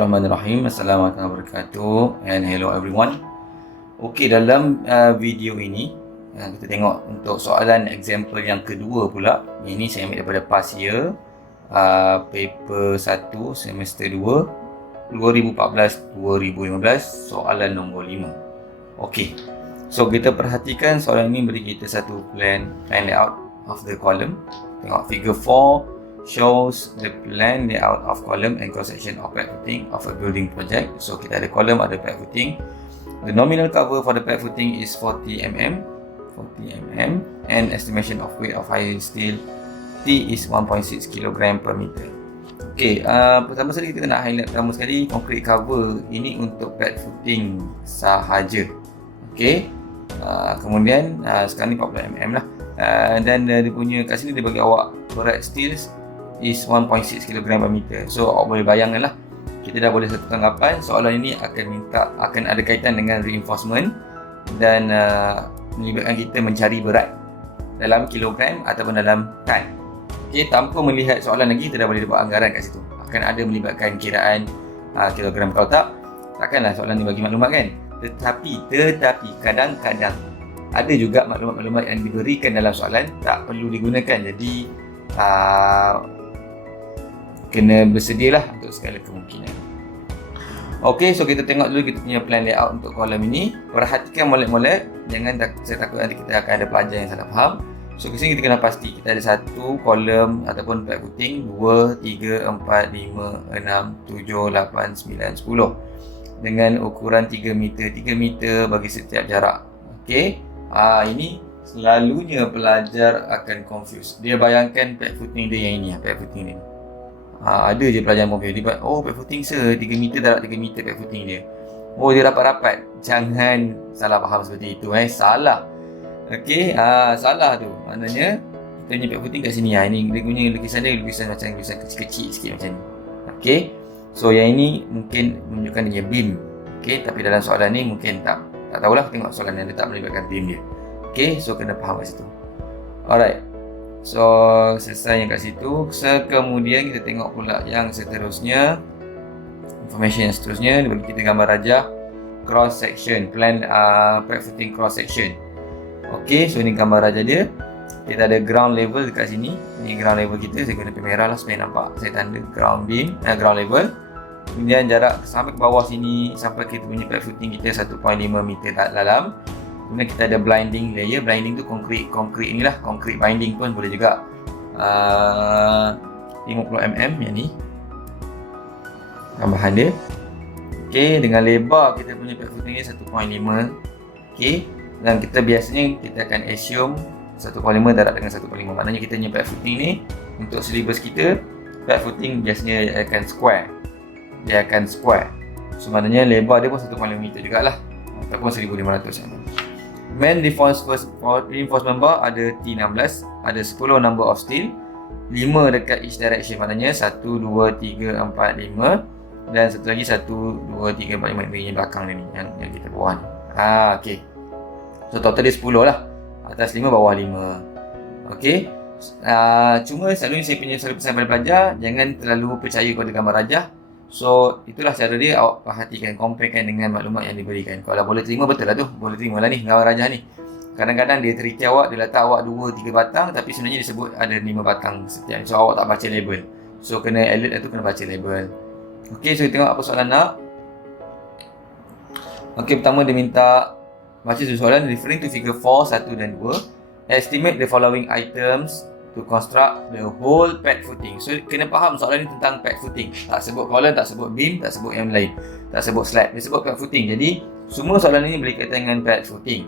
Bismillahirrahmanirrahim. Assalamualaikum warahmatullahi wabarakatuh and hello everyone. Okey, dalam video ini kita tengok untuk soalan example yang kedua pula. Ini saya ambil daripada past year paper 1 semester 2 2014-2015 soalan nombor 5. Okey. So kita perhatikan soalan ini beri kita satu plan layout of the column. Tengok figure 4 shows the plan layout of column and cross section of pad footing of a building project. So kita ada column, ada pad footing. The nominal cover for the pad footing is 40 mm and estimation of weight of high steel T is 1.6 kg per meter. Okay, pertama sekali kita nak highlight pertama sekali concrete cover ini untuk pad footing sahaja. Okay, kemudian sekarang ni 40 mm lah. Dan dia punya kat sini dia bagi awak berat steel is 1.6 kg per meter. So awak boleh bayangkan lah, kita dah boleh satu tanggapan soalan ini akan ada kaitan dengan reinforcement dan melibatkan kita mencari berat dalam kilogram ataupun dalam tan. Okay, tanpa melihat soalan lagi kita dah boleh buat anggaran kat situ. Akan ada melibatkan kiraan kilogram. Kalau takkanlah soalan ni bagi maklumat kan. Tetapi kadang-kadang ada juga maklumat-maklumat yang diberikan dalam soalan tak perlu digunakan. Jadi kena bersedialah untuk segala kemungkinan. Okey, so kita tengok dulu kita punya plan layout untuk kolom ini. Perhatikan molek-molek, saya takut nanti kita akan ada pelajar yang salah faham. So ke sini kita kena pasti kita ada satu kolom ataupun pad footing 2, 3, 4, 5, 6, 7, 8, 9, 10 dengan ukuran 3 meter bagi setiap jarak. Okey, ini selalunya pelajar akan confuse. Dia bayangkan pad footing dia yang ini, pad footing dia. Ada je pelajar yang confuse. Dia oh, pad footing 3 meter darat 3 meter pad footing dia. Oh, dia rapat-rapat. Jangan salah faham seperti itu. Salah. Okey, salah tu. Maknanya kita punya pad footing kat sini. Ini dia punya lukisan dia lukisan macam lukisan kecil-kecil sikit macam ni. Okey. So yang ini mungkin menunjukkan dia beam. Okey, tapi dalam soalan ni mungkin tak tahulah, tengok soalan yang dia tak melibatkan beam dia. Okey, so kena faham kat situ. Alright. So selesai yang kat situ. Kemudian kita tengok pula yang seterusnya. Information yang seterusnya dia bagi kita gambar rajah cross section, plan pad footing cross section. Okey, so ni gambar rajah dia. Kita ada ground level dekat sini. Ni ground level kita, saya guna pen merah lah supaya nampak. Saya tanda ground beam, ground level. Kemudian jarak sampai ke bawah sini sampai kita punya pad footing kita 1.5 meter dalam. Kemudian kita ada blinding layer. Blinding tu konkrit inilah, konkrit binding pun boleh juga. 50 mm yang ni tambahan dia. Okey, dengan lebar kita punya pad footing ni 1.5. Okey, dan kita biasanya kita akan assume 1.5 darat dengan 1.5. Maknanya kita punya pad footing ni untuk syllabus kita, pad footing biasanya akan square. Dia akan square. So maknanya lebar dia pun 1.5 meter jugalah, ataupun 1500 cm. Main reinforcement bar ada T16, ada 10 number of steel, 5 dekat each direction, maknanya 1, 2, 3, 4, 5 dan satu lagi 1, 2, 3, 4, 5 yang belakang ni yang kita bawah ni. Okey. So total dia 10 lah. Atas 5, bawah 5. Okey. Cuma selalunya saya punya selalu pesan pada pelajar, jangan terlalu percaya kepada gambar rajah. So itulah cara dia, awak perhatikan, comparekan dengan maklumat yang diberikan. Kalau boleh terima, betul lah tu, boleh terima lah ni gambar rajah ni. Kadang-kadang dia tricky awak, dia letak awak 2-3 batang tapi sebenarnya dia sebut ada 5 batang setiap. So awak tak baca label. So kena alert lah tu, kena baca label. Okey, so kita tengok apa soalan nak. Okey, pertama dia minta baca soalan referring to figure 4, 1 dan 2. Estimate the following items to construct the whole pad footing. So kena faham soalan ni tentang pad footing. Tak sebut column, tak sebut beam, tak sebut yang lain, tak sebut slab, dia sebut pad footing. Jadi semua soalan ni berkaitan dengan pad footing.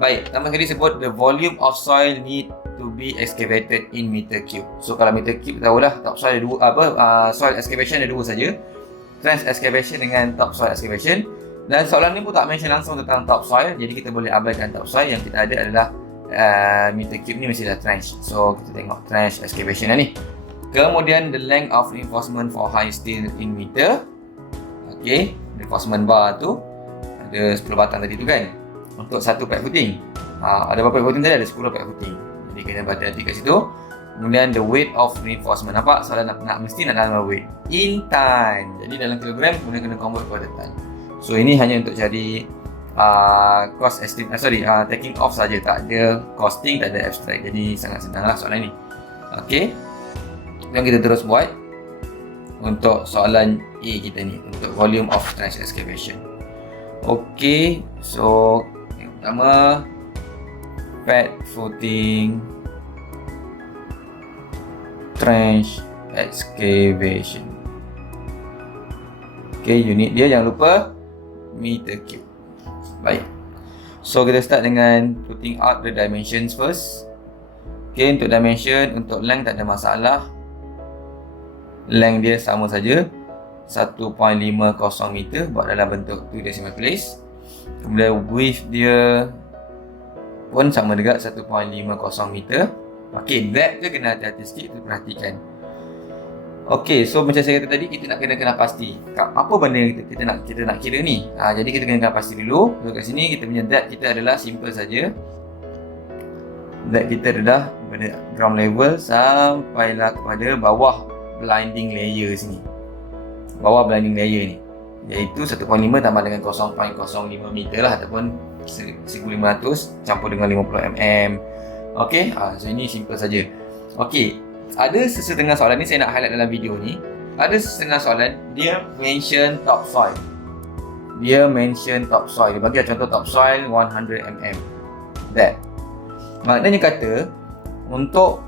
Baik, pertama sekali sebut the volume of soil need to be excavated in meter cube. So kalau meter cube tahulah topsoil ada dua, soil excavation ada dua saja. Trench excavation dengan topsoil excavation. Dan soalan ni pun tak mention langsung tentang topsoil, jadi kita boleh abaikan topsoil. Yang kita ada adalah meter cube ni mesti dah trench. So kita tengok trench excavation lah ni. Kemudian the length of reinforcement for high steel in meter. Okey, reinforcement bar tu ada 10 batang tadi tu kan, untuk satu pad footing. Ada berapa pad footing tadi? Ada 10 pad footing. Jadi kena berhati-hati kat situ. Kemudian the weight of reinforcement. Nampak? Soalan mesti nak dalam weight in ton. Jadi dalam kilogram kemudian kena convert kepada ton. So ini hanya untuk cari cost estimate, taking off saja, tak ada costing, tak ada abstract. Jadi sangat senanglah soalan ni. Okey. Jom kita terus buat untuk soalan A kita ni, untuk volume of trench excavation. Okey, so yang pertama pad footing trench excavation. Okey, unit dia jangan lupa meter cube. Baik. So kita start dengan putting out the dimensions first. Okey, untuk dimension, untuk length tak ada masalah. Length dia sama saja, 1.50 meter, buat dalam bentuk 2 decimal place. Kemudian width dia pun sama juga 1.50 meter. Okey, depth je kena hati-hati sikit, tu perhatikan. Okey, so macam saya kata tadi, kita nak kena pasti apa benda yang kita nak kira ni. Jadi kita kena pasti dulu. So kat sini kita punya depth kita adalah simple saja. Depth kita adalah pada ground level sampailah kepada bawah blinding layer sini. Bawah blinding layer ni, iaitu 1.5 tambah dengan 0.05 meter lah, ataupun 1500 campur dengan 50 mm. Okey, so ini simple saja. Okey, ada sesetengah soalan ni saya nak highlight dalam video ni. Ada sesetengah soalan dia mention topsoil. Dia bagi contoh topsoil 100 mm. That maknanya kata untuk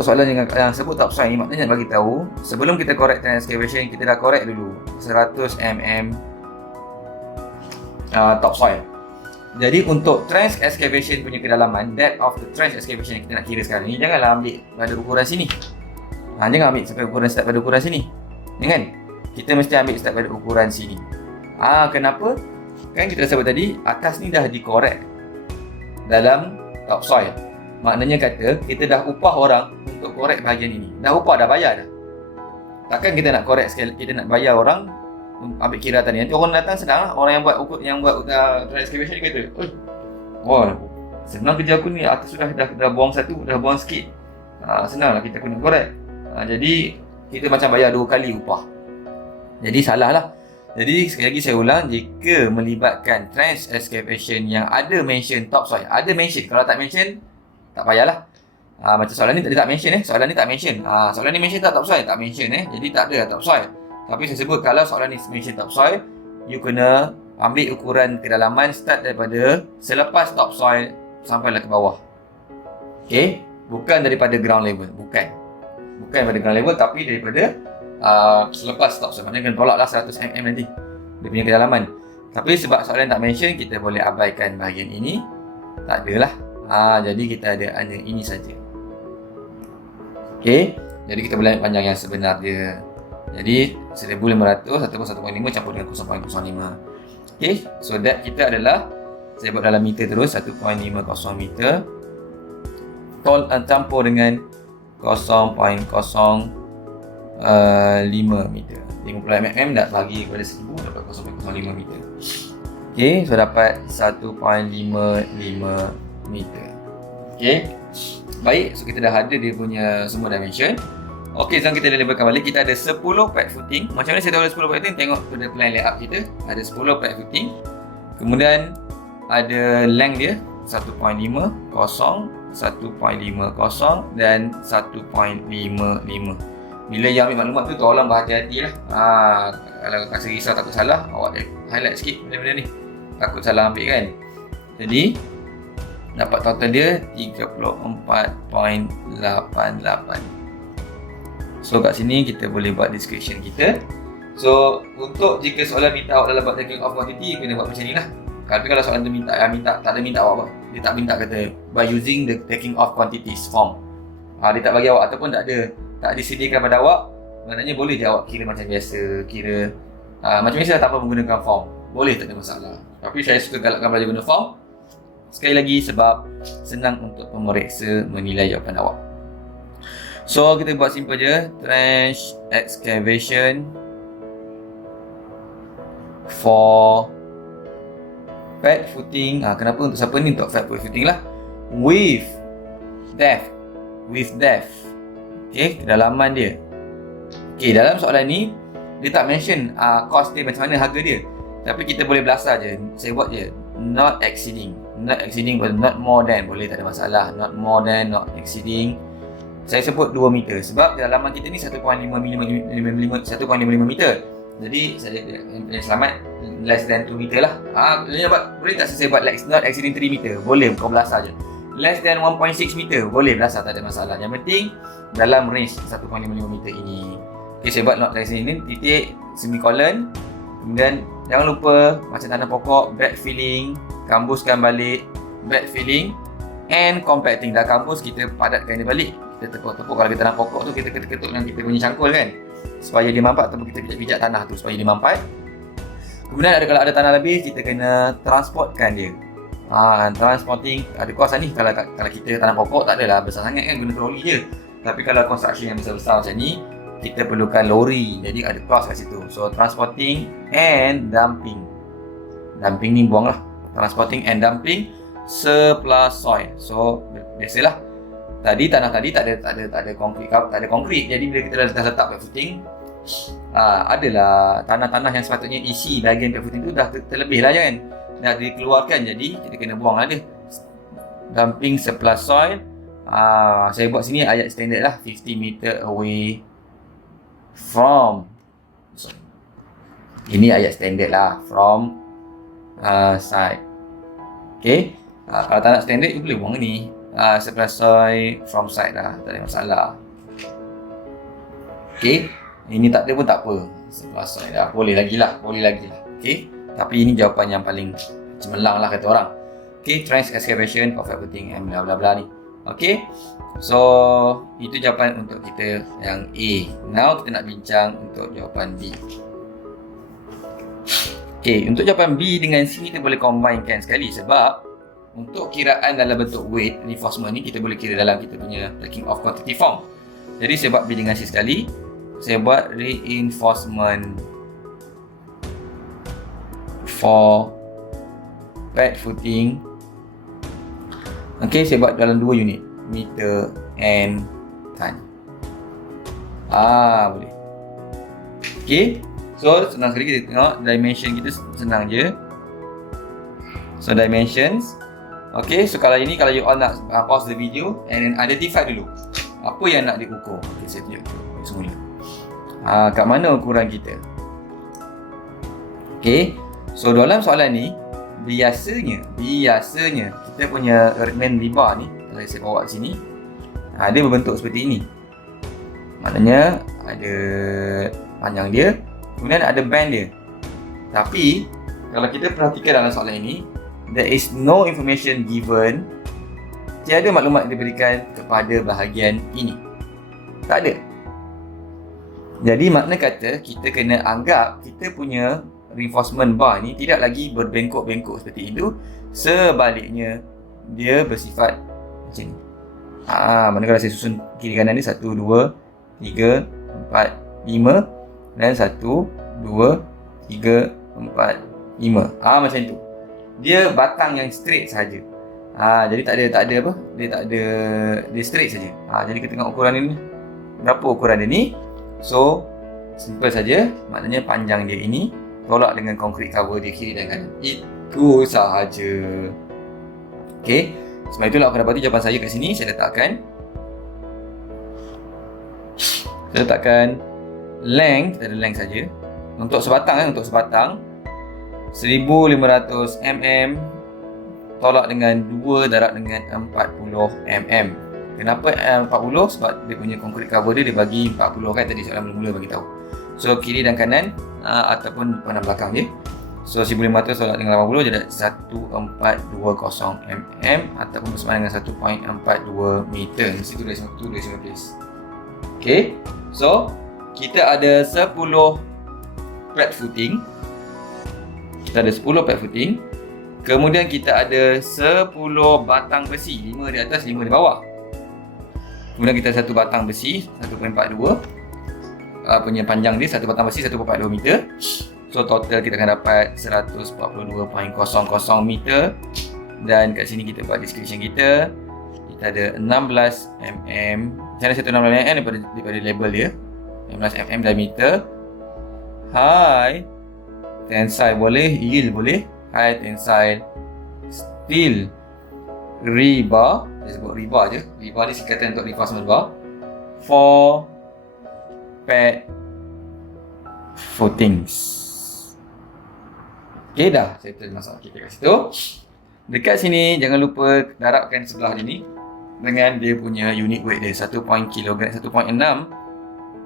soalan yang sebut topsoil ni, maknanya nak bagi tahu sebelum kita correct trench excavation, kita dah correct dulu 100 mm topsoil. Jadi untuk trench excavation punya kedalaman, depth of the trench excavation yang kita nak kira sekarang ni, janganlah ambil pada ukuran sini. Jangan ambil sampai ukuran start pada ukuran sini. Jangan. Kita mesti ambil start pada ukuran sini. Kenapa? Kan kita sebut tadi atas ni dah dikorek dalam topsoil. Maknanya kata kita dah upah orang untuk korek bahagian ini. Dah upah, dah bayar dah. Takkan kita nak korek sekali, kita nak bayar orang ambil kira atas ni. Nanti orang datang senang lah. Orang yang buat trench excavation dia kata, senang kerja aku ni, atas sudah dah buang satu, dah buang sikit. Senang lah kita kena korek. Jadi kita macam bayar 2 kali upah. Jadi salah lah. Jadi sekali lagi saya ulang, jika melibatkan trench excavation yang ada mention topsoil, ada mention, kalau tak mention tak payahlah. Macam soalan ni tak mention soalan ni tak mention. Soalan ni mention tak topsoil, tak mention jadi tak ada topsoil. Tapi saya sebut kalau soalan ni mention topsoil, you kena ambil ukuran kedalaman start daripada selepas topsoil sampailah ke bawah. Okey, bukan daripada ground level, bukan daripada ground level, tapi daripada selepas topsoil. Maknanya kena tolaklah 100 mm nanti dia punya kedalaman. Tapi sebab soalan tak mention, kita boleh abaikan bahagian ini. Tak adalah. Jadi kita ada hanya ini saja. Okey, jadi kita boleh ambil panjang yang sebenar dia. Jadi 1500 ataupun 1.5 campur dengan 0.05. Okey, so depth kita adalah, saya buat dalam meter terus, 1.50 meter campur dengan 0.05 meter. 50 mm dah bagi kepada 1000, dapat 0.05 meter. Okey, so dapat 1.55 meter. Okey, baik, so kita dah ada dia punya semua dimension. Okey, sekarang kita labelkan balik. Kita ada 10 pad footing. Macam mana saya tahu ada 10 pad footing? Tengok pada plan layout kita, ada 10 pad footing. Kemudian ada length dia 1.50, 1.50 dan 1.55. Bila yang ambil maklumat tu, tolong berhati-hatilah. Kalau rasa risau takut salah, awak highlight sikit benda-benda ni. Takut salah ambil kan. Jadi dapat total dia 34.88. So kat sini kita boleh buat description kita. So untuk jika soalan minta awak dalam buat taking off quantity, kena buat macam ni lah. Tapi kalau soalan tu minta tak ada minta awak apa. Dia tak minta kata by using the taking off quantities form. Dia tak bagi awak ataupun tak disediakan pada awak. Maknanya boleh je awak kira macam biasa, kira macam biasa tanpa menggunakan form. Boleh, tak ada masalah. Tapi saya suka galakkan belajar guna form. Sekali lagi sebab senang untuk pemeriksa menilai jawapan awak. So kita buat simple je, trench excavation for pad footing. Kenapa untuk siapa ni? Untuk pad footing lah. With depth with depth. Okay, kedalaman dia. Okay, dalam soalan ni dia tak mention cost dia macam mana, harga dia. Tapi kita boleh belasah je. Saya buat je not exceeding. Not exceeding, not more than, boleh, tak ada masalah. Not more than, not exceeding. Saya sebut 2 meter sebab kedalaman kita ni 1.55 meter. Jadi saya selamat less than 2 meter lah. Boleh tak saya buat not exceeding 3 meter? Boleh, kau belasah je. Less than 1.6 meter, boleh belasah, tak ada masalah. Yang penting dalam range 1.55 meter ini. Okay, saya buat not exceeding ni, titik, semicolon. Kemudian jangan lupa macam tanam pokok, backfilling, kambuskan balik, backfilling and compacting. Dah kambus, kita padatkan dia balik. Kita tepuk-tepuk. Kalau kita tanam pokok tu, kita ketuk-ketuk dengan kita punya cangkul kan, supaya dia mampat, ataupun kita pijak-pijak tanah tu supaya dia mampat. Kemudian kalau ada tanah lebih, kita kena transportkan dia. Transporting ada kos ni. Kalau kita tanam pokok tak adalah besar sangat kan, guna troli je. Tapi kalau construction yang besar-besar macam ni, kita perlukan lori, jadi ada kos kat situ. So transporting and dumping. Dumping ni buang lah. Transporting and dumping surplus soil. So biasalah, tanah tadi tak ada konkrit. Jadi bila kita dah letak footing, adalah tanah-tanah yang sepatutnya isi bahagian footing tu dah terlebih lah kan, dah dikeluarkan. Jadi kita kena buang lah dia. Dumping surplus soil. Saya buat sini ayat standard lah, 50 meter away from. Ini ayat standard lah, from side. Okay, kalau tak nak standard, you boleh buang ni. Surplus soil from side lah, tak ada masalah. Okay, ini tak ada pun tak apa, surplus soil dah, boleh lagi lah. Okay, tapi ini jawapan yang paling cemerlang lah kata orang. Okay, trench excavation, perfect footing and bla bla bla ni. Okay, so itu jawapan untuk kita yang A. Now kita nak bincang untuk jawapan B. Okay, untuk jawapan B dengan C kita boleh combinekan sekali, sebab untuk kiraan dalam bentuk weight reinforcement ni kita boleh kira dalam kita punya taking off quantity form. Jadi saya buat B dengan C sekali. Saya buat reinforcement for pad footing. Okay, saya buat dalam 2 unit, meter and ton. Boleh. Okay, so senang sekali kita tengok dimension kita, senang je. So dimensions. Okay, so kalau you all nak pause the video and identify dulu apa yang nak diukur. Okay, saya tunjuk semula. Kat mana ukuran kita? Okay, so dalam soalan ni biasanya kita punya main rebar ni, kalau saya bawa ke sini, dia berbentuk seperti ini. Maknanya ada panjang dia, kemudian ada band dia. Tapi kalau kita perhatikan dalam soalan ini, there is no information given. Tiada maklumat diberikan kepada bahagian ini. Tak ada. Jadi makna kata kita kena anggap kita punya reinforcement bar ni tidak lagi berbengkok-bengkok seperti itu. Sebaliknya dia bersifat macam ni. Mana kalau saya susun kiri kanan ni 1, 2, 3, 4, 5 dan 1, 2, 3, 4, 5. Macam tu. Dia batang yang straight saja. Jadi tak ada apa? Dia straight saja. Jadi kita tengok ukuran ini. Berapa ukuran dia ni? So simple saja. Maknanya panjang dia ini tolak dengan concrete cover dia kiri dan kanan. Itu sahaja. Okay, sebab itulah aku dapati jawapan saya kat sini. Saya letakkan length, kita ada length saja. Untuk sebatang 1500 mm tolak dengan 2 darab dengan 40 mm. Kenapa 40? Sebab dia punya concrete cover dia bagi 40 kan, tadi soalan mula-mula bagi tahu. So kiri dan kanan ataupun depan dan belakang dia. So 1500 tolak dengan 80 jadi 1420 mm ataupun bersama dengan 1.42 meter. Mesti tu dari 15. Okay, so kita ada 10 pad footing. Kemudian kita ada 10 batang besi, 5 di atas, 5 di bawah. Kemudian kita ada satu batang besi 1.42 punya panjang dia, satu batang besi 1.42 meter. So total kita akan dapat 142.00 meter. Dan kat sini kita buat description kita kita ada 16 mm. Macam mana 16 mm daripada label dia. 16 mm diameter. High tensile boleh, yield boleh. High tensile steel rebar. Saya sebut rebar je. Rebar ni singkatan untuk reinforcement bar. For pad footings. Okay, dah saya masuk kita kat situ. Dekat sini jangan lupa darabkan sebelah dia ni dengan dia punya unit weight dia 1.6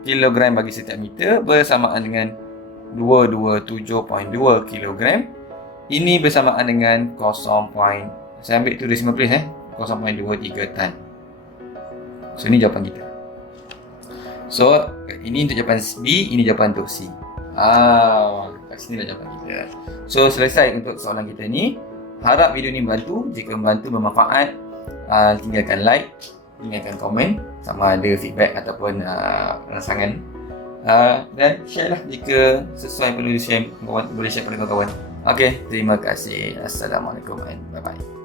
kg bagi setiap meter bersamaan dengan 227.2 kg. Ini bersamaan dengan 0. Saya ambil tu decimal place 0.23 tan. So ni jawapan kita. So ini untuk jawapan B, ini jawapan untuk C. Kat sini dah jawapan kita. So selesai untuk soalan kita ni. Harap video ni membantu. Jika membantu, bermanfaat, tinggalkan like, tinggalkan komen, sama ada feedback ataupun rangsangan, dan share lah jika sesuai perlu share, boleh share pada kawan-kawan. Okay, terima kasih. Assalamualaikum and bye bye.